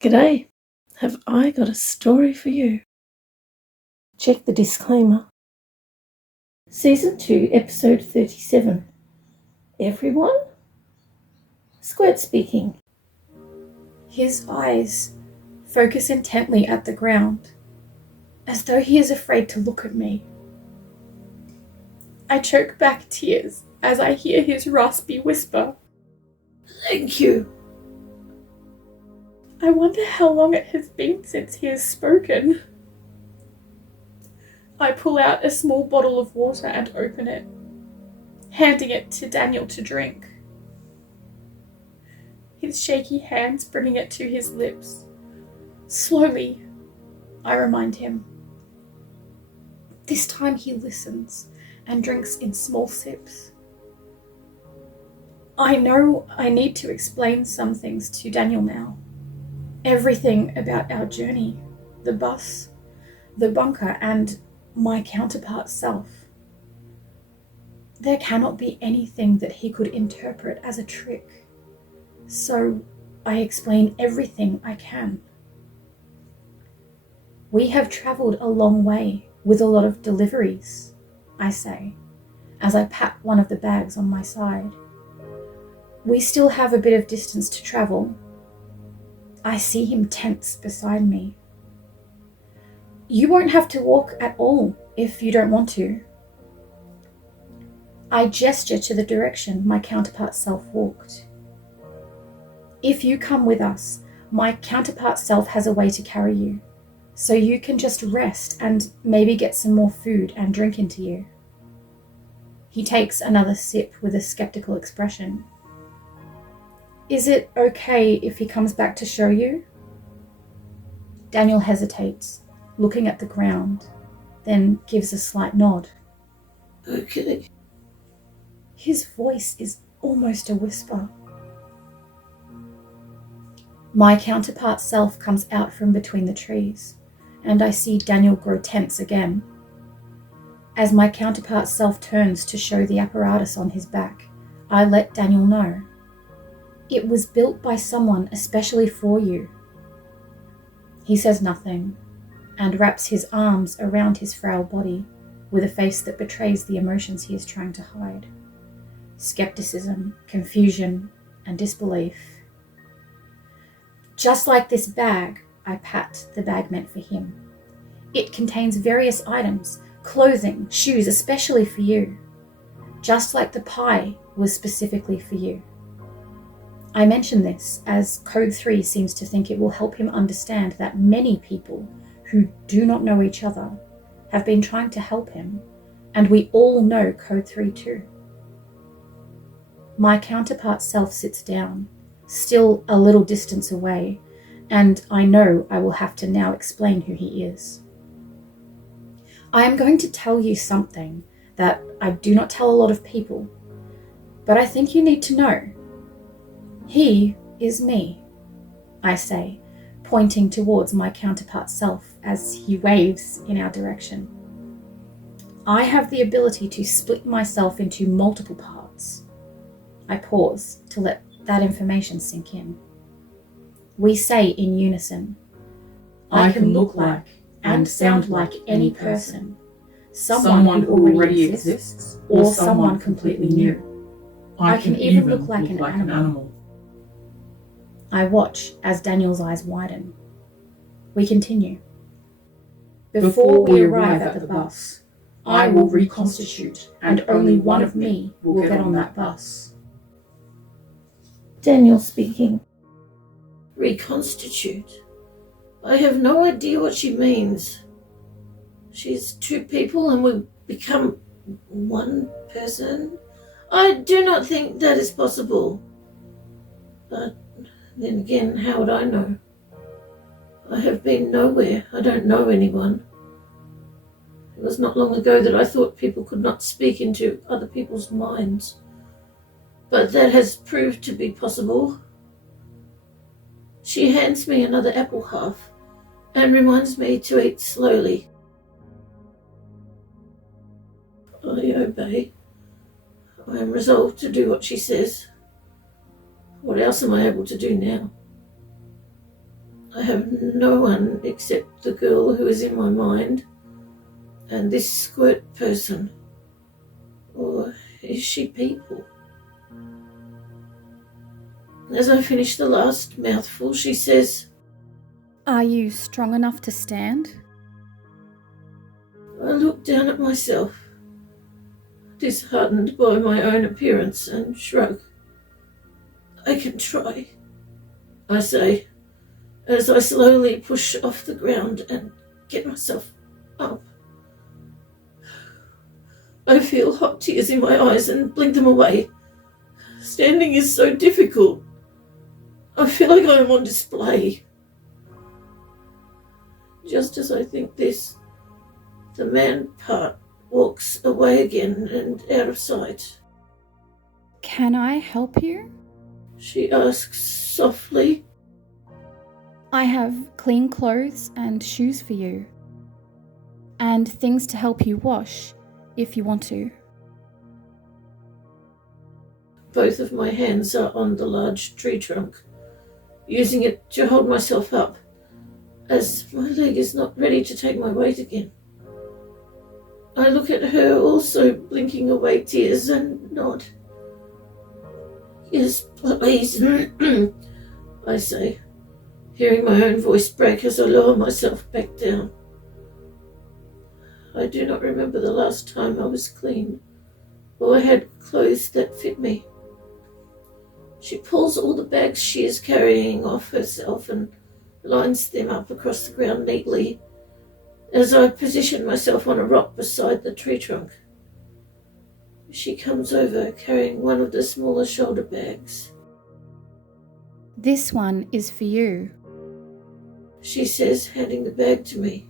G'day, have I got a story for you? Check the disclaimer. Season 2, Episode 37. Everyone? Squirt speaking. His eyes focus intently at the ground, as though he is afraid to look at me. I choke back tears as I hear his raspy whisper. Thank you. I wonder how long it has been since he has spoken. I pull out a small bottle of water and open it, handing it to Daniel to drink. His shaky hands bringing it to his lips. Slowly, I remind him. This time he listens and drinks in small sips. I know I need to explain some things to Daniel now. Everything about our journey, the bus, the bunker, and my counterpart self. There cannot be anything that he could interpret as a trick, so I explain everything I can. We have travelled a long way with a lot of deliveries, I say, as I pat one of the bags on my side. We still have a bit of distance to travel. I see him tense beside me. You won't have to walk at all if you don't want to. I gesture to the direction my counterpart self walked. If you come with us, my counterpart self has a way to carry you, so you can just rest and maybe get some more food and drink into you. He takes another sip with a skeptical expression. Is it okay if he comes back to show you? Daniel hesitates, looking at the ground, then gives a slight nod. Okay. His voice is almost a whisper. My counterpart self comes out from between the trees, and I see Daniel grow tense again. As my counterpart self turns to show the apparatus on his back, I let Daniel know. It was built by someone especially for you. He says nothing and wraps his arms around his frail body with a face that betrays the emotions he is trying to hide. Skepticism, confusion, and disbelief. Just like this bag, I pat the bag meant for him. It contains various items, clothing, shoes, especially for you. Just like the pie was specifically for you. I mention this as Code 3 seems to think it will help him understand that many people who do not know each other have been trying to help him, and we all know Code 3 too. My counterpart self sits down, still a little distance away, and I know I will have to now explain who he is. I am going to tell you something that I do not tell a lot of people, but I think you need to know. He is me, I say, pointing towards my counterpart self as he waves in our direction. I have the ability to split myself into multiple parts. I pause to let that information sink in. We say in unison, I can look like and sound like any person, someone who already exists, or someone completely new. I can even look like an animal. I watch as Daniel's eyes widen. We continue. Before we arrive at the bus, I will reconstitute, and only one of me will get on that bus. Daniel speaking. Reconstitute? I have no idea what she means. She's two people and we become one person? I do not think that is possible. But then again, how would I know? I have been nowhere. I don't know anyone. It was not long ago that I thought people could not speak into other people's minds. But that has proved to be possible. She hands me another apple half and reminds me to eat slowly. I obey. I am resolved to do what she says. What else am I able to do now? I have no one except the girl who is in my mind and this squirt person. Or is she people? As I finish the last mouthful, she says, Are you strong enough to stand? I look down at myself, disheartened by my own appearance, and shrug. I can try, I say, as I slowly push off the ground and get myself up. I feel hot tears in my eyes and blink them away. Standing is so difficult. I feel like I am on display. Just as I think this, the man part walks away again and out of sight. Can I help you? She asks softly. I have clean clothes and shoes for you. And things to help you wash, if you want to. Both of my hands are on the large tree trunk, using it to hold myself up, as my leg is not ready to take my weight again. I look at her, also blinking away tears, and nod. Yes, please, I say, hearing my own voice break as I lower myself back down. I do not remember the last time I was clean, or I had clothes that fit me. She pulls all the bags she is carrying off herself and lines them up across the ground neatly as I position myself on a rock beside the tree trunk. She comes over carrying one of the smaller shoulder bags. This one is for you, she says, handing the bag to me.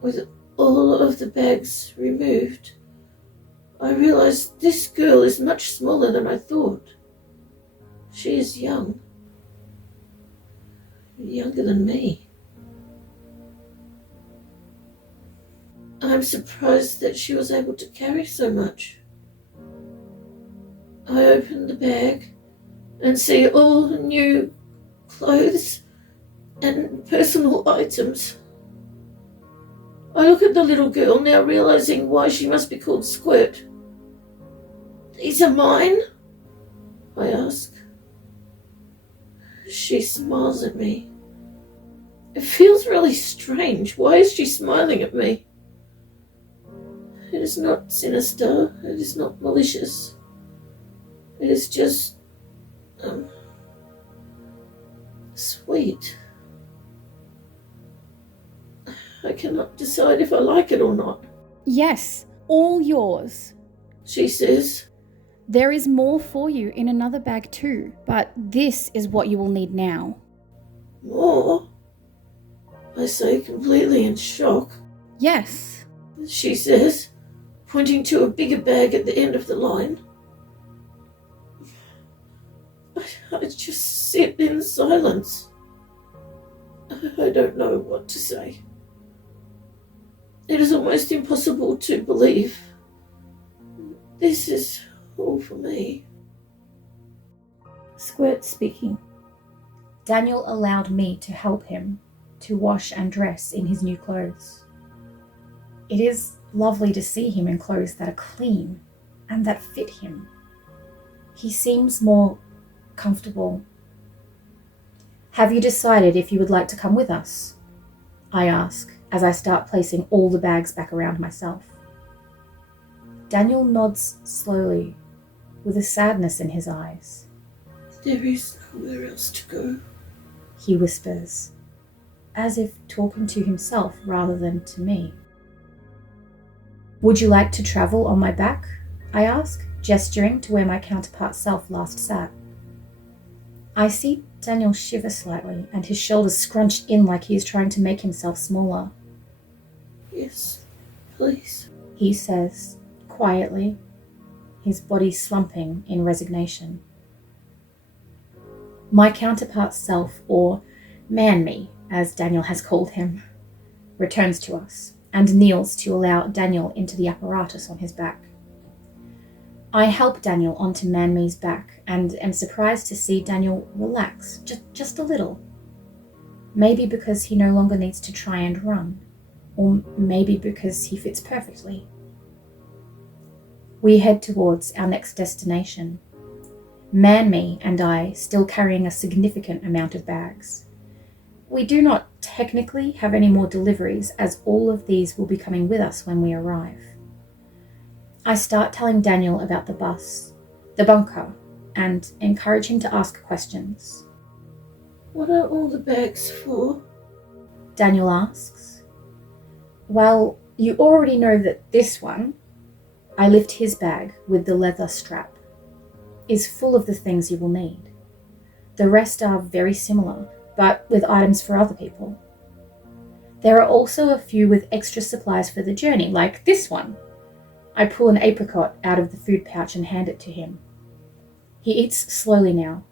With all of the bags removed, I realize this girl is much smaller than I thought. She is young. Younger than me. I'm surprised that she was able to carry so much. I open the bag and see all new clothes and personal items. I look at the little girl, now realizing why she must be called Squirt. These are mine? I ask. She smiles at me. It feels really strange. Why is she smiling at me? It is not sinister. It is not malicious. It is just sweet. I cannot decide if I like it or not. Yes, all yours. She says. There is more for you in another bag too, but this is what you will need now. More? I say, completely in shock. Yes. She says, pointing to a bigger bag at the end of the line. I just sit in silence. I don't know what to say. It is almost impossible to believe. This is all for me. Squirt speaking. Daniel allowed me to help him to wash and dress in his new clothes. It is lovely to see him in clothes that are clean and that fit him. He seems more comfortable. Have you decided if you would like to come with us? I ask as I start placing all the bags back around myself. Daniel nods slowly, with a sadness in his eyes. There is nowhere else to go, he whispers, as if talking to himself rather than to me. Would you like to travel on my back? I ask, gesturing to where my counterpart self last sat. I see Daniel shiver slightly and his shoulders scrunch in like he is trying to make himself smaller. Yes, please, he says, quietly, his body slumping in resignation. My counterpart self, or man-me, as Daniel has called him, returns to us and kneels to allow Daniel into the apparatus on his back. I help Daniel onto man-me's back and am surprised to see Daniel relax just a little. Maybe because he no longer needs to try and run, or maybe because he fits perfectly. We head towards our next destination. Man-Me and I still carrying a significant amount of bags. We do not technically have any more deliveries, as all of these will be coming with us when we arrive. I start telling Daniel about the bus, the bunker, and encourage him to ask questions. What are all the bags for? Daniel asks. Well, you already know that this one, I lift his bag with the leather strap, is full of the things you will need. The rest are very similar, but with items for other people. There are also a few with extra supplies for the journey, like this one. I pull an apricot out of the food pouch and hand it to him. He eats slowly now,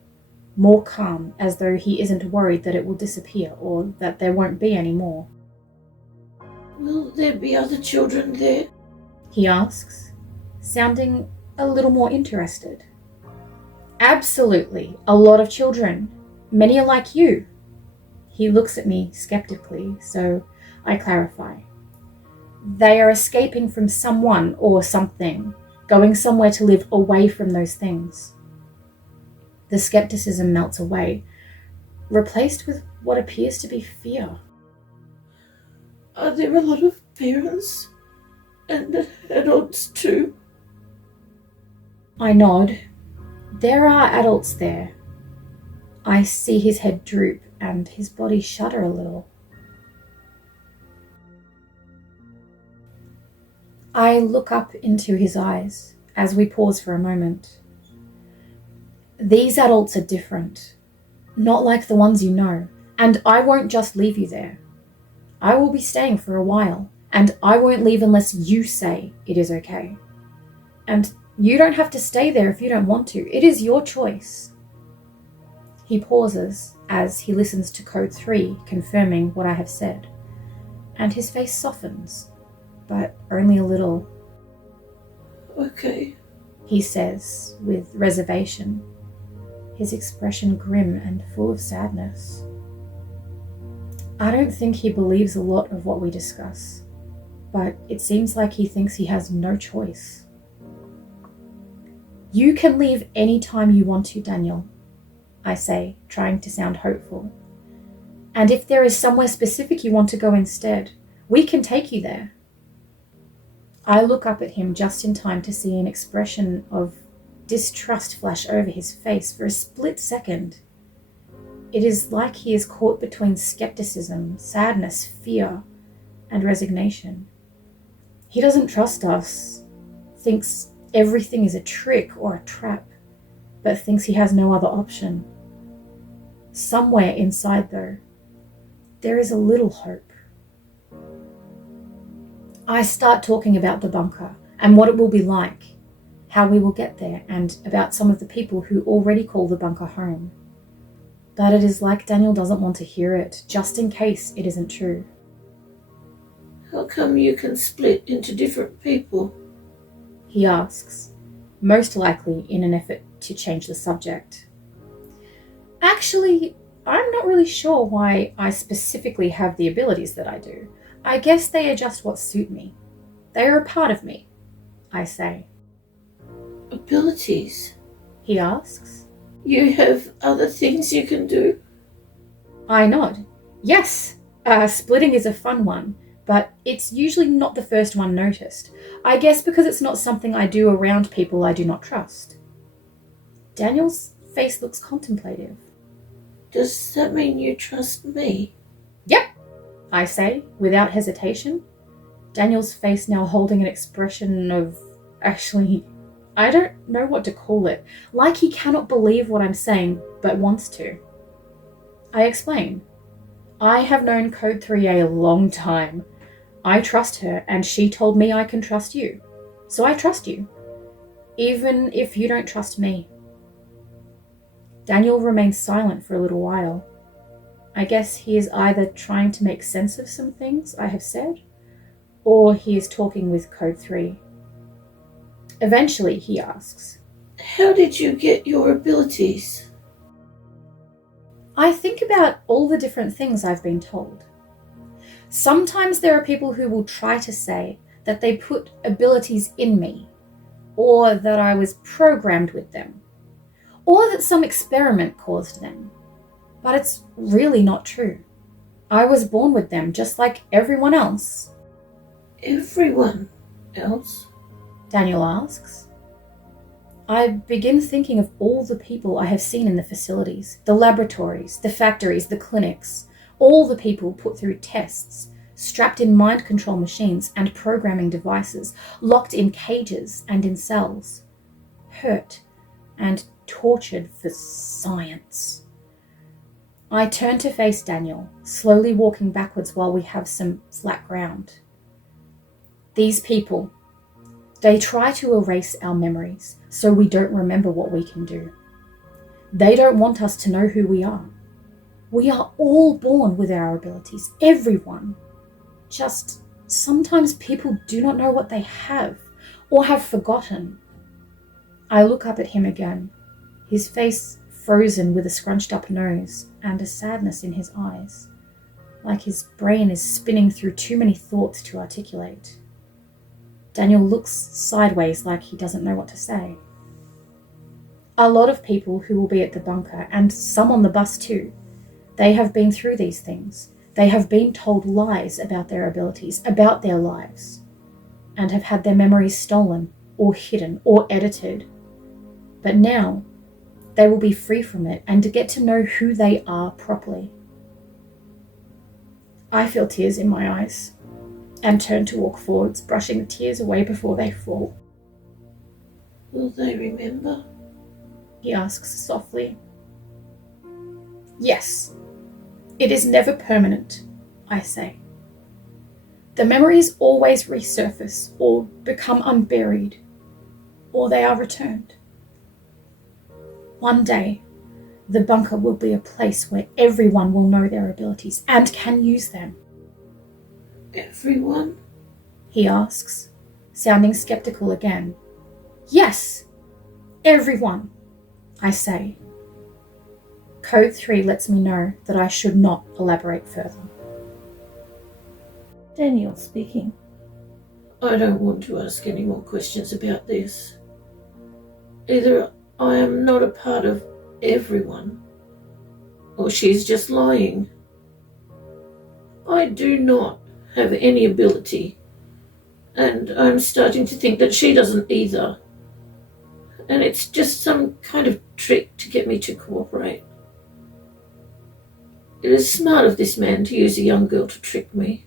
more calm, as though he isn't worried that it will disappear or that there won't be any more. Will there be other children there? He asks, sounding a little more interested. Absolutely, a lot of children. Many are like you. He looks at me skeptically, so I clarify. They are escaping from someone or something, going somewhere to live away from those things. The skepticism melts away, replaced with what appears to be fear. Are there a lot of parents and adults too? I nod. There are adults there. I see his head droop and his body shudder a little. I look up into his eyes as we pause for a moment. These adults are different, not like the ones you know, and I won't just leave you there. I will be staying for a while, and I won't leave unless you say it is okay. And you don't have to stay there if you don't want to. It is your choice. He pauses as he listens to Code 3 confirming what I have said, and his face softens, but only a little. Okay, He says with reservation, his expression grim and full of sadness. I don't think he believes a lot of what we discuss, but it seems like he thinks he has no choice. You can leave any time you want to, Daniel, I say, trying to sound hopeful. And if there is somewhere specific you want to go instead, we can take you there. I look up at him just in time to see an expression of distrust flash over his face for a split second. It is like he is caught between skepticism, sadness, fear, and resignation. He doesn't trust us, thinks everything is a trick or a trap, but thinks he has no other option. Somewhere inside, though, there is a little hope. I start talking about the bunker and what it will be like, how we will get there, and about some of the people who already call the bunker home. But it is like Daniel doesn't want to hear it, just in case it isn't true. How come you can split into different people? He asks, most likely in an effort to change the subject. Actually, I'm not really sure why I specifically have the abilities that I do. I guess they are just what suit me. They are a part of me, I say. Abilities? He asks. You have other things you can do? I nod. Yes, splitting is a fun one, but it's usually not the first one noticed. I guess because it's not something I do around people I do not trust. Daniel's face looks contemplative. Does that mean you trust me? Yep, I say, without hesitation. Daniel's face now holding an expression of, actually, I don't know what to call it, like he cannot believe what I'm saying, but wants to. I explain. I have known Code 3A a long time. I trust her, and she told me I can trust you. So I trust you, even if you don't trust me. Daniel remains silent for a little while. I guess he is either trying to make sense of some things I have said, or he is talking with Code 3. Eventually, he asks, How did you get your abilities? I think about all the different things I've been told. Sometimes there are people who will try to say that they put abilities in me, or that I was programmed with them, or that some experiment caused them. But it's really not true. I was born with them just like everyone else. Everyone else? Daniel asks. I begin thinking of all the people I have seen in the facilities, the laboratories, the factories, the clinics, all the people put through tests, strapped in mind control machines and programming devices, locked in cages and in cells, hurt and tortured for science. I turn to face Daniel, slowly walking backwards while we have some flat ground. These people, they try to erase our memories so we don't remember what we can do. They don't want us to know who we are. We are all born with our abilities, everyone. Just sometimes people do not know what they have or have forgotten. I look up at him again, his face frozen with a scrunched up nose and a sadness in his eyes, like his brain is spinning through too many thoughts to articulate. Daniel looks sideways like he doesn't know what to say. A lot of people who will be at the bunker, and some on the bus too, they have been through these things. They have been told lies about their abilities, about their lives, and have had their memories stolen or hidden or edited. But now, they will be free from it and to get to know who they are properly. I feel tears in my eyes and turn to walk forwards, brushing the tears away before they fall. Will they remember? He asks softly. Yes, it is never permanent, I say. The memories always resurface or become unburied, or they are returned. One day, the bunker will be a place where everyone will know their abilities and can use them. Everyone? He asks, sounding skeptical again. Yes, everyone, I say. Code 3 lets me know that I should not elaborate further. Daniel speaking. I don't want to ask any more questions about this. Either I am not a part of everyone, or she's just lying. I do not have any ability, and I'm starting to think that she doesn't either. And it's just some kind of trick to get me to cooperate. It is smart of this man to use a young girl to trick me,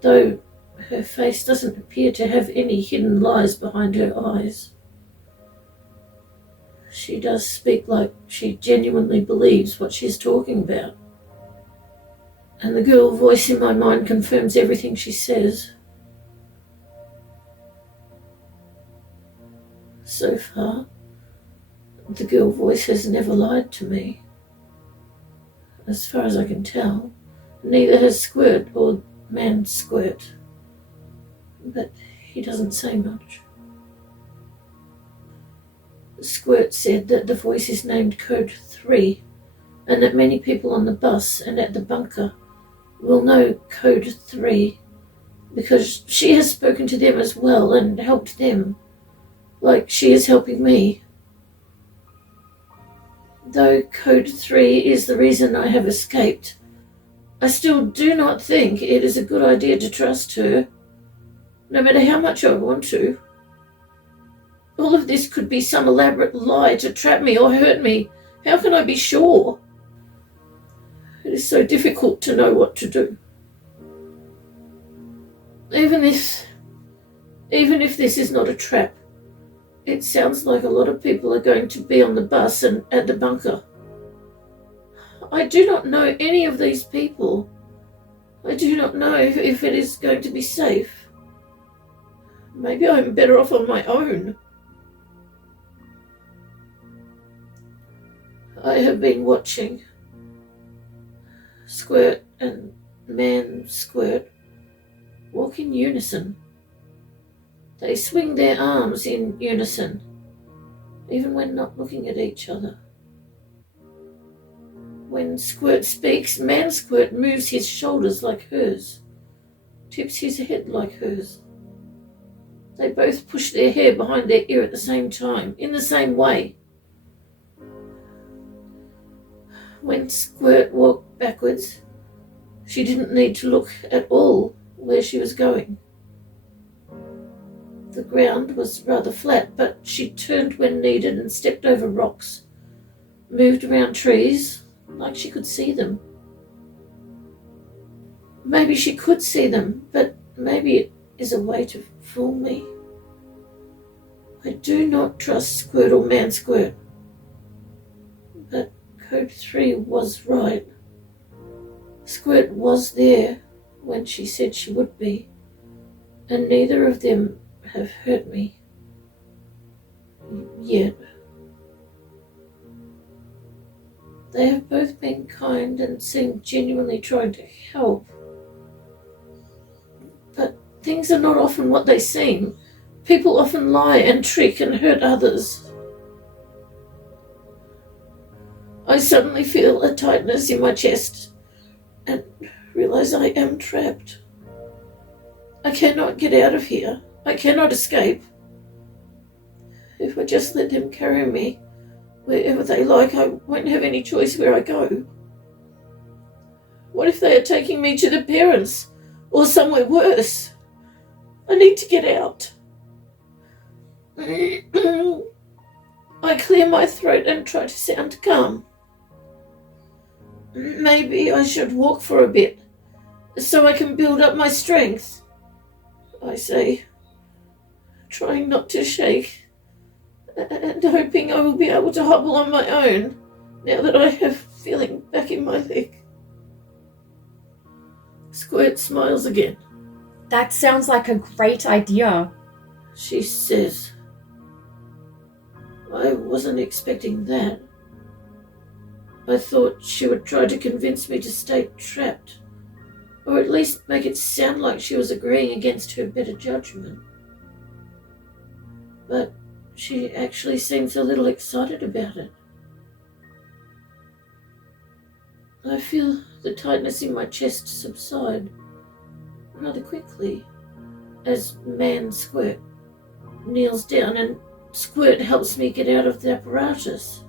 though her face doesn't appear to have any hidden lies behind her eyes. She does speak like she genuinely believes what she's talking about. And the girl voice in my mind confirms everything she says. So far, the girl voice has never lied to me. As far as I can tell, neither has Squirt or Man Squirt. But he doesn't say much. Squirt said that the voice is named Code 3, and that many people on the bus and at the bunker will know Code 3 because she has spoken to them as well and helped them, like she is helping me. Though Code 3 is the reason I have escaped, I still do not think it is a good idea to trust her, no matter how much I want to. All of this could be some elaborate lie to trap me or hurt me. How can I be sure? It is so difficult to know what to do. Even if this is not a trap, it sounds like a lot of people are going to be on the bus and at the bunker. I do not know any of these people. I do not know if it is going to be safe. Maybe I'm better off on my own. I have been watching. Squirt and Man Squirt walk in unison. They swing their arms in unison, even when not looking at each other. When Squirt speaks, Man Squirt moves his shoulders like hers, tips his head like hers. They both push their hair behind their ear at the same time, in the same way. When Squirt walked backwards, she didn't need to look at all where she was going. The ground was rather flat, but she turned when needed and stepped over rocks, moved around trees like she could see them. Maybe she could see them, but maybe it is a way to fool me. I do not trust Squirt or Man Squirt. But Code 3 was right. Squirt was there when she said she would be, and neither of them have hurt me. Yet. They have both been kind and seem genuinely trying to help. But things are not often what they seem. People often lie and trick and hurt others. I suddenly feel a tightness in my chest and realize I am trapped. I cannot get out of here. I cannot escape. If I just let them carry me wherever they like, I won't have any choice where I go. What if they are taking me to the parents or somewhere worse? I need to get out. I clear my throat and try to sound calm. Maybe I should walk for a bit so I can build up my strength, I say, trying not to shake and hoping I will be able to hobble on my own now that I have feeling back in my leg. Squirt smiles again. That sounds like a great idea, she says. I wasn't expecting that. I thought she would try to convince me to stay trapped, or at least make it sound like she was agreeing against her better judgment. But she actually seems a little excited about it. I feel the tightness in my chest subside rather quickly as Man Squirt kneels down and Squirt helps me get out of the apparatus.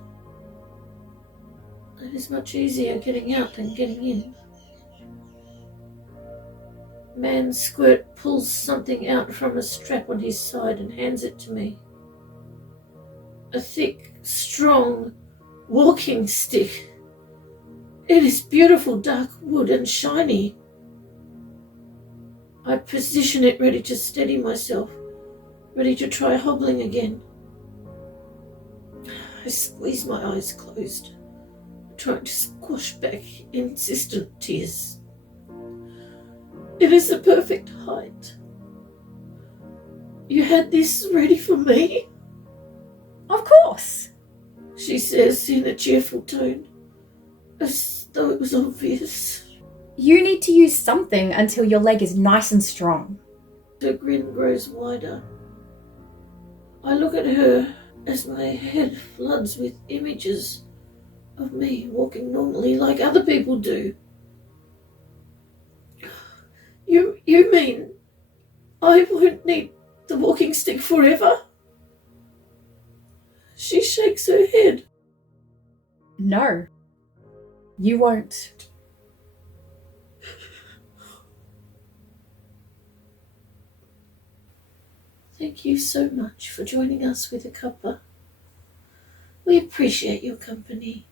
It is much easier getting out than getting in. Man Squirt pulls something out from a strap on his side and hands it to me. A thick, strong walking stick. It is beautiful dark wood and shiny. I position it ready to steady myself, ready to try hobbling again. I squeeze my eyes closed, trying to squash back insistent tears. It is the perfect height. You had this ready for me? Of course, she says in a cheerful tone, as though it was obvious. You need to use something until your leg is nice and strong. Her grin grows wider. I look at her as my head floods with images of me walking normally like other people do. You mean I won't need the walking stick forever? She shakes her head. No, you won't. Thank you so much for joining us with a cuppa. We appreciate your company.